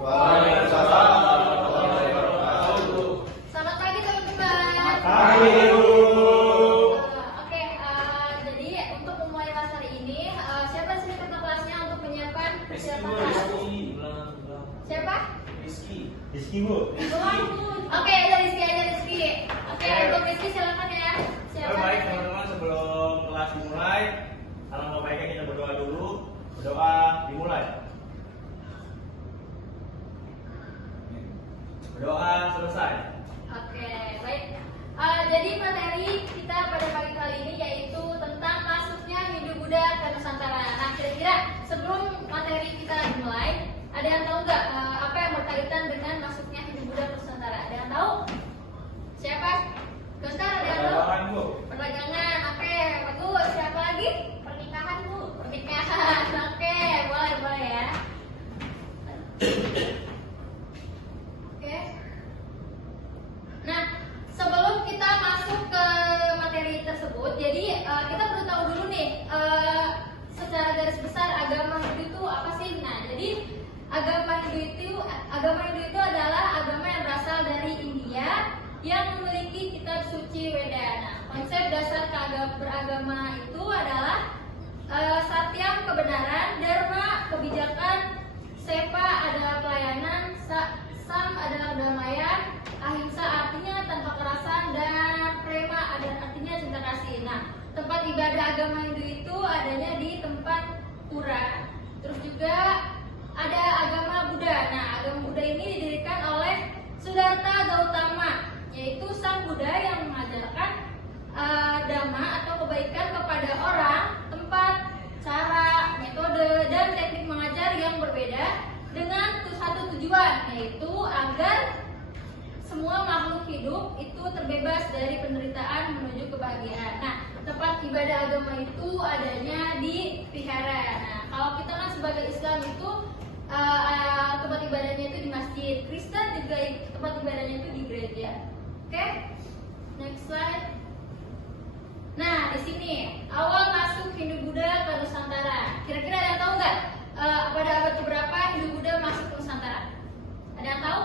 Waalaikumsalam warahmatullahi wabarakatuh. Selamat pagi teman-teman. Pagi, Bu. Oke, jadi untuk memulai kelas hari ini, siapa sih kakak kelasnya untuk menyiapkan persiapan kelas? Siapa? Rizky, Bu. Oke, ada Rizky aja Rizky. Oke, untuk Rizky silakan ya. Baik teman-teman, sebelum kelas dimulai, alangkah baiknya kita berdoa dulu. Berdoa dimulai. Berdoa selesai. Oke, baik. Jadi materi kita pada pagi kali ini yaitu tentang masuknya Hindu Buddha ke Nusantara. Nah, kira-kira sebelum materi kita dimulai, ada yang tahu nggak apa yang berkaitan dengan masuknya Hindu Buddha ke Nusantara? Ada yang tahu? Siapa? Gostar, ada yang tahu? Perdagangan, Bu. Perdagangan. Oke, bagus. Siapa lagi? Pernikahan, Bu. Pernikahan. Oke, boleh ya. Oke. Nah, sebelum kita masuk ke materi tersebut, jadi kita perlu tahu dulu nih secara garis besar agama Hindu itu apa sih? Nah, jadi agama Hindu itu adalah agama yang berasal dari India yang memiliki kitab suci Weda. Nah, konsep dasar beragama itu adalah satyam kebenaran, dharma kebijakan, sepa adalah pelayanan, sam adalah damaian, ahimsa artinya tanpa kekerasan, dan prema artinya cinta kasih. Nah, tempat ibadah agama Hindu itu adanya di tempat pura. Terus juga ada agama Buddha. Nah, agama Buddha ini didirikan oleh Siddhartha Gautama, yaitu sang Buddha yang mengajarkan dhamma atau kebaikan kepada orang, tempat, cara, metode, dan teknik mengajar yang berbeda dengan satu tujuan, yaitu agar semua makhluk hidup itu terbebas dari penderitaan menuju kebahagiaan. Nah, tempat ibadah agama itu adanya di vihara. Nah, kalau kita kan sebagai Islam itu tempat ibadahnya itu di masjid. Kristen juga tempat ibadahnya itu di gereja. Oke, next slide. Nah, di sini awal masuk Hindu Buddha ke Nusantara. Kira-kira ada yang tahu nggak pada abad keberapa Hindu Buddha masuk ke Nusantara? Ada yang tahu?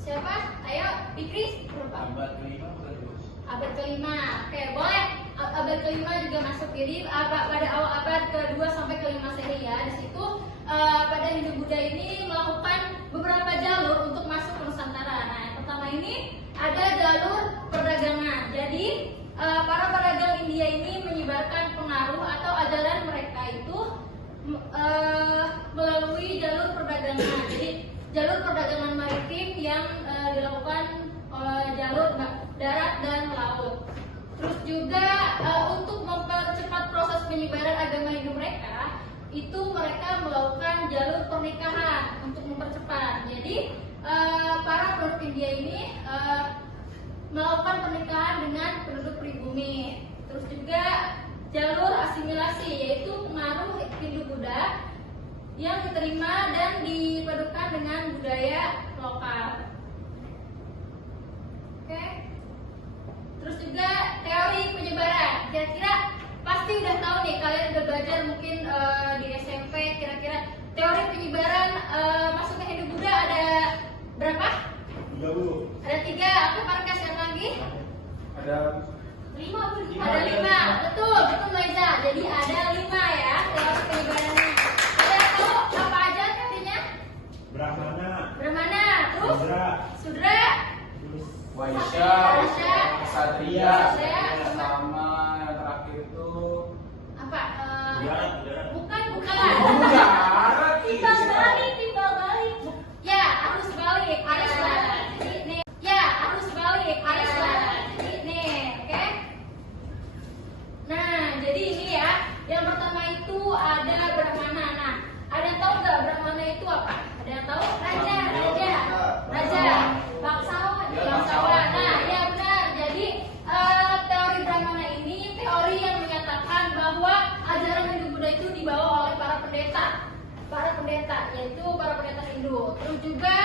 Siapa? Ayo, Fikri. Abad kelima. Abad kelima. Oke, boleh. Abad kelima juga masuk. Jadi pada awal abad kedua sampai ke-5 Masehi ya. Di situ pada Hindu Buddha ini melakukan beberapa jalur untuk masuk ke Nusantara. Nah, yang pertama ini ada jalur perdagangan. Jadi para pedagang India ini menyebarkan pengaruh atau ajaran mereka itu melalui jalur perdagangan. Jadi jalur perdagangan maritim yang dilakukan oleh jalur darat dan laut. Terus juga untuk mempercepat proses penyebaran agama Hindu mereka, itu mereka melakukan jalur pernikahan untuk mempercepat. Jadi para penduduk India ini melakukan pernikahan dengan penduduk pribumi. Terus juga jalur asimilasi, yaitu pengaruh Hindu Buddha yang diterima dan dipadukan dengan budaya lokal. Oke. Terus juga teori penyebaran. Kira-kira pasti udah tahu nih, kalian udah belajar mungkin di SMP. Kira-kira teori penyebaran masuknya Hindu Buddha ada berapa? 3, Bu. Ada 3. Oke, Parkas yang lagi? Ada 5. Ada 5. Betul Maiza. Jadi ada 5 ya teori penyebarannya. Ada yang tahu apa aja teorinya? Brahmana, terus Sudra, Waisya, Ksatria, Ksatria, sama yang terakhir itu apa? Bukan. Bukan. Timbal balik. Ya, harus balik. Jadi nih. Ya, harus balik. Jadi nih, oke? Nah, jadi ini ya. Yang pertama itu ada Brahmana. Nah, ada yang tahu nggak Brahmana itu apa? Ada yang tahu? Raja. Bangsawan. Nah, ya benar. Jadi teori Brahmana ini teori yang menyatakan bahwa ajaran Hindu Buddha itu dibawa oleh para pendeta, yaitu para pendeta Hindu. Terus juga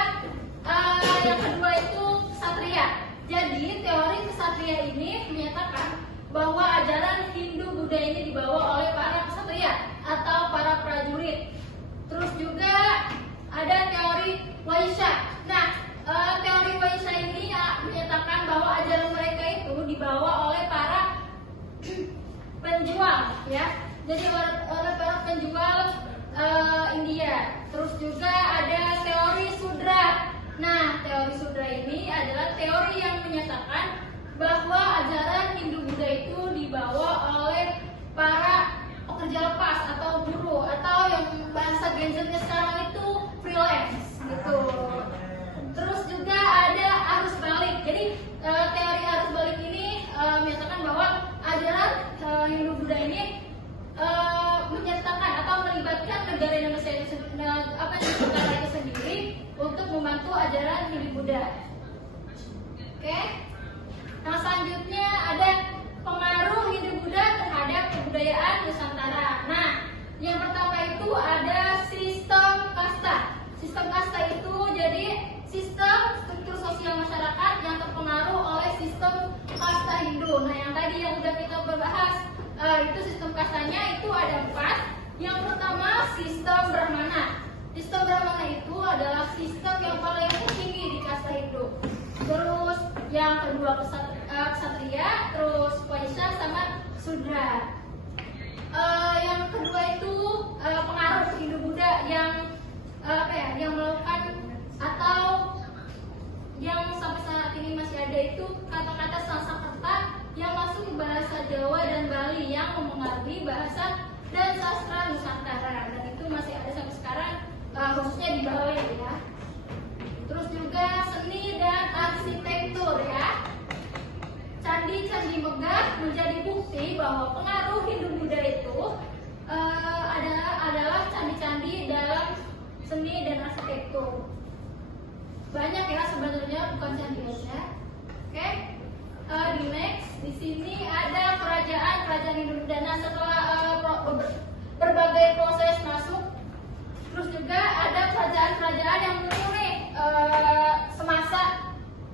yang kedua itu Ksatria. Jadi teori Ksatria ini menyatakan bahwa ajaran Hindu Buddha ini dibawa oleh para ksatria atau ya. Jadi oleh para penjual India. Terus juga ada teori Sudra. Nah, teori Sudra ini adalah teori yang menyatakan bahwa ajaran Hindu-Buddha itu dibawa oleh para pekerja lepas atau buruh, atau yang bahasa gadgetnya sekarang itu freelance gitu. Terus juga ada arus balik. Jadi teori arus balik ini menyatakan bahwa ajaran Hindu-Buddha ini menyertakan atau melibatkan negara Indonesia itu sendiri untuk membantu ajaran Hindu-Buddha. Oke. Nah, selanjutnya ada pengaruh Hindu-Buddha terhadap kebudayaan Nusantara. Nah, yang pertama itu ada sistem kasta. Sistem kasta itu jadi sistem struktur sosial masyarakat yang terpengaruh oleh sistem kasta Hindu. Nah, yang tadi yang udah kita bahas itu sistem kastanya itu ada 4. Yang pertama sistem Brahmana. Sistem Brahmana itu adalah sistem yang paling tinggi di kasta Hindu. Terus yang kedua Ksatria, terus Vaishya sama Sudra. Yang kedua itu pengaruh Hindu-Buddha yang yang melakukan atau yang sampai saat ini masih ada itu kata-kata Sanskerta yang masuk ke bahasa Jawa dan Bali yang memengaruhi bahasa dan sastra Nusantara, dan itu masih ada sampai sekarang, khususnya di Bali ya. Terus juga seni dan arsitektur ya. Candi-candi megah menjadi bukti bahwa pengaruh Hindu-Buddha itu adalah candi-candi dalam seni dan arsitektur. Banyak ya sebenarnya, bukan candi aja. Oke. Di next, di sini ada kerajaan Hindu-Buddha. Nah, setelah berbagai proses masuk, terus juga ada kerajaan-kerajaan yang muncul nih semasa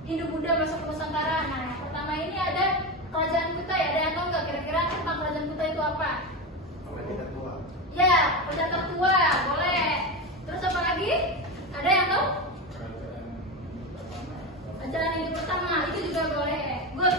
Hindu-Buddha masuk ke Nusantara. Nah, yang pertama ini ada kerajaan Kutai. Ada yang tahu nggak kira-kira tentang kerajaan Kutai itu apa? Ya, kerajaan tertua, boleh. Terus apa lagi? Ada yang tahu? Kerajaan Hindu pertama, itu juga boleh. Good,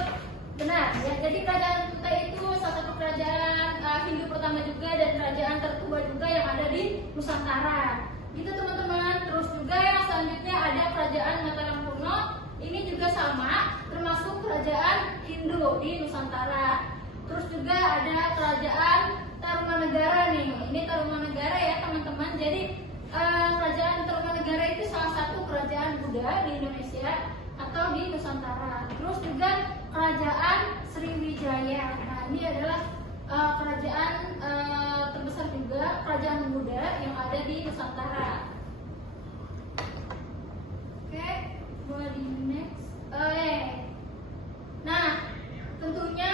benar. Ya, jadi kerajaan Kutai itu salah satu kerajaan Hindu pertama juga dan kerajaan tertua juga yang ada di Nusantara. Gitu teman-teman. Terus juga yang selanjutnya ada kerajaan Mataram kuno. Ini juga sama, termasuk kerajaan Hindu di Nusantara. Terus juga ada kerajaan Tarumanegara nih. Ini Tarumanegara ya teman-teman. Jadi kerajaan Tarumanegara itu salah satu kerajaan Buddha di Indonesia atau di Nusantara. Terus juga kerajaan Sriwijaya. Nah, ini adalah kerajaan terbesar juga, kerajaan Buddha yang ada di Nusantara. Oke, boleh di next. Nah, tentunya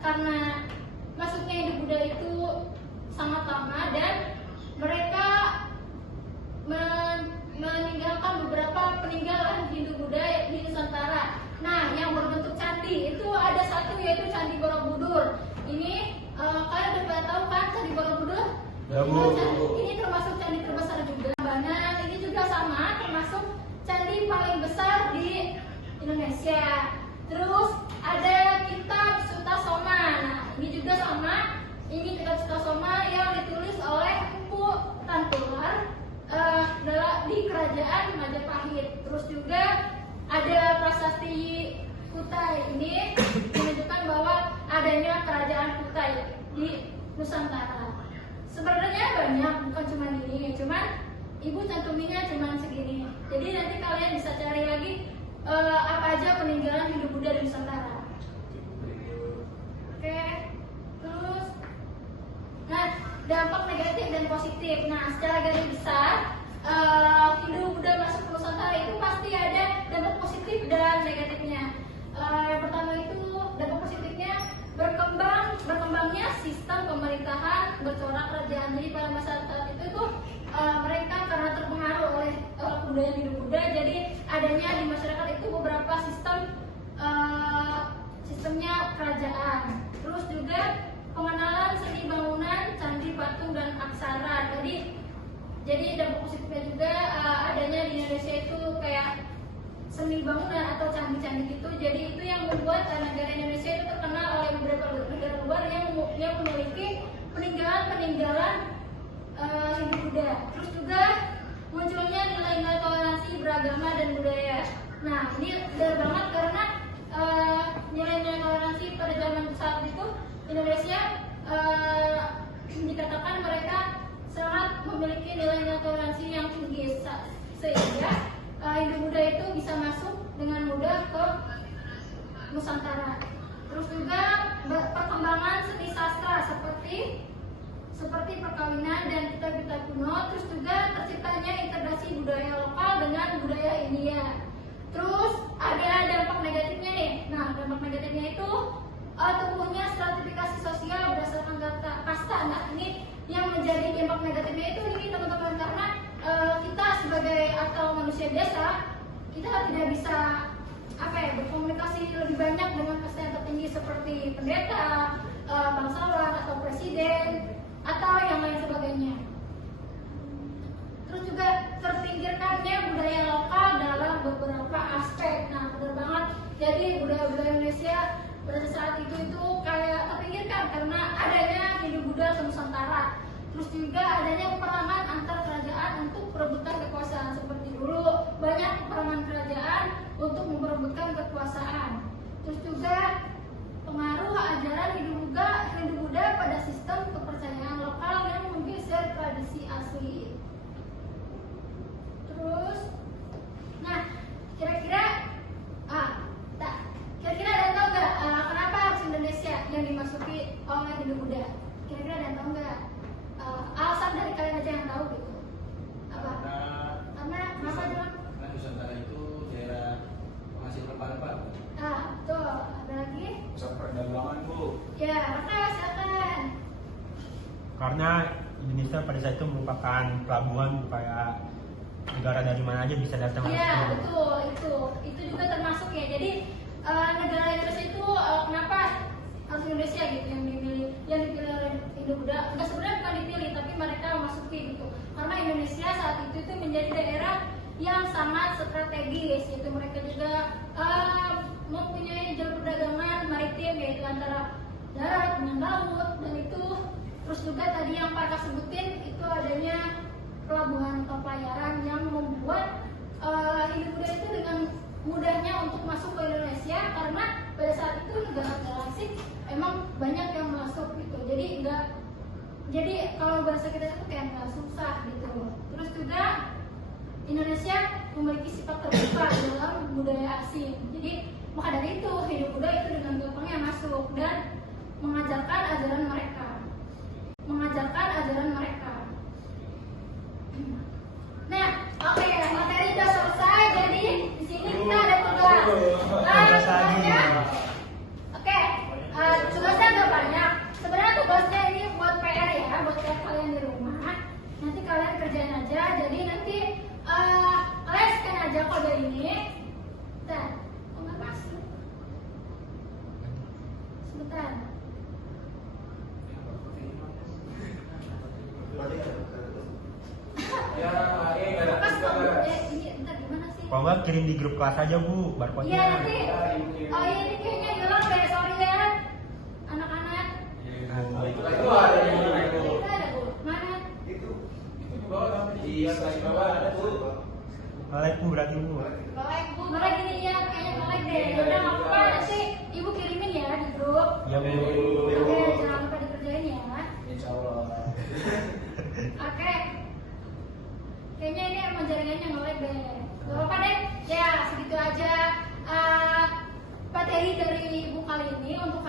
karena masuknya Hindu-Buddha itu sangat lama dan mereka meninggalkan beberapa peninggalan Hindu-Buddha di Nusantara. Nah, yang berbentuk candi itu ada satu, yaitu Candi Borobudur. Ini kalian udah pada tahu kan Candi Borobudur? Ini termasuk candi terbesar juga. Bana ini juga sama, termasuk candi paling besar di Indonesia. Terus ada kitab Sutasoma. Nah, ini juga sama. Ini kitab Sutasoma yang ditulis oleh Empu Tantular di kerajaan Majapahit. Terus juga ada prasasti Kutai. Ini menunjukkan bahwa adanya kerajaan Kutai di Nusantara. Sebenarnya banyak, bukan cuma ini, cuman ibu cantuminya cuma segini. Jadi nanti kalian bisa cari lagi apa aja peninggalan Hindu-Buddha di Nusantara. Oke, terus, nah dampak negatif dan positif. Nah, secara garis besar Hindu-Buddha masuk ke Nusantara itu pasti ada dampak positif dan negatifnya. Yang pertama itu dampak positifnya berkembangnya sistem pemerintahan bercorak kerajaan. Jadi pada masa saat itu mereka karena terpengaruh oleh budaya Hindu-Buddha, jadi adanya di masyarakat itu beberapa sistemnya kerajaan. Terus juga pengenalan seni bangunan, candi, patung, dan aksara. Jadi dampak positifnya juga adanya di Indonesia itu kayak seni bangunan atau candi-candi gitu. Jadi itu yang membuat negara Indonesia itu terkenal oleh beberapa negara luar yang memiliki peninggalan Hindu Buddha. Terus juga munculnya nilai-nilai toleransi beragama dan budaya. Nah, ini benar banget karena nilai-nilai toleransi pada zaman saat itu Indonesia dikatakan mereka sangat memiliki nilai-nilai toleransi yang tinggi sehingga Hindu Buddha itu bisa masuk dengan mudah ke Nusantara. Terus juga perkembangan seni sastra seperti perkawinan dan kitab-kitab kuno. Terus juga terciptanya integrasi budaya lokal dengan budaya India. Terus ada dampak negatifnya nih. Nah, dampak negatifnya itu tumbuhnya stratifikasi sosial berdasarkan data kasta. Nah, ini yang menjadi dampak negatifnya itu ini teman-teman, karena kita sebagai atau manusia biasa kita tidak bisa berkomunikasi lebih banyak dengan kasta yang tertinggi seperti pendeta, bangsawan atau presiden atau yang lain sebagainya. Terus juga terpinggirkannya budaya lokal dalam beberapa aspek. Nah, benar banget. Jadi budaya Indonesia pada saat itu kayak terpinggirkan karena adanya Hindu Buddha Nusantara. Terus juga adanya peperangan antar kerajaan untuk perebutan kekuasaan. Seperti dulu banyak peperangan kerajaan untuk memperebutkan kekuasaan. Terus juga pengaruh ajaran Hindu Buddha pada sistem kepercayaan lokal yang menggeser tradisi asli. Terus, nah kira-kira ada yang tahu nggak kenapa harus Indonesia yang dimasuki oleh Hindu Buddha? Kira-kira ada yang tahu nggak? Alasan dari kalian aja yang tahu gitu. Apa? Karena kenapa John? Karena Nusantara itu daerah penghasil rempah-rempah. Tuh, ada lagi? Pusat perdagangan, Bu. Ya, Raka, silakan. Karena Indonesia pada saat itu merupakan pelabuhan supaya negara dari mana aja bisa datang. Iya, betul. Itu juga termasuk ya. Jadi negara Indonesia itu kenapa harus Indonesia gitu yang dipilih oleh Hindu Buddha? Enggak, sebenarnya bukan dipilih, tapi mereka masuki gitu. Karena Indonesia saat itu menjadi daerah yang sangat strategis, yaitu mereka juga mempunyai jalur perdagangan maritim yaitu antara darat dengan laut, dan itu terus juga tadi yang Pak sebutin itu adanya pelabuhan atau pelayaran yang membuat Hindu Buddha itu dengan mudahnya untuk masuk ke Indonesia karena pada saat itu negara-negara asing emang banyak yang masuk gitu. Jadi kalau bahasa kita itu kayak nggak susah gitu. Terus juga Indonesia memiliki sifat terbuka dalam budaya asing. Jadi maka dari itu Hindu Buddha itu dengan gampangnya masuk dan mengajarkan ajaran mereka. Nah, oke, materi sudah selesai. Jadi di sini kita ada tugas. Tugasnya agak banyak. Sebenarnya tugasnya ini buat PR ya, buat kalian di rumah. Nanti kalian kerjain aja. Jadi nanti kalian scan aja kode ini. Bentar, kok nggak masuk? Sebentar. Ya, nggak ada tugas. Ini entar gimana sih? Kalau nggak kirim di grup kelas aja Bu, barcode-nya. Iya nanti. Oh iya, ini kayaknya hilang deh, sorry ya, anak-anak. Itu ada di mana itu? Kita ada Bu, mana? Itu di bawah. Iya, di bawah ada tuh. Like Bu berarti Bu. Nge-like ini dia, kayaknya nge-like deh. Ya udah nggak apa-apa, nanti ibu kirimin ya di grup. Iya Bu. Oke, jangan lupa dikerjain ya. Insya Allah. Oke. Kayaknya ini emang jaringannya nge-lag deh. Gak apa-apa deh. Ya, segitu aja materi dari ibu kali ini untuk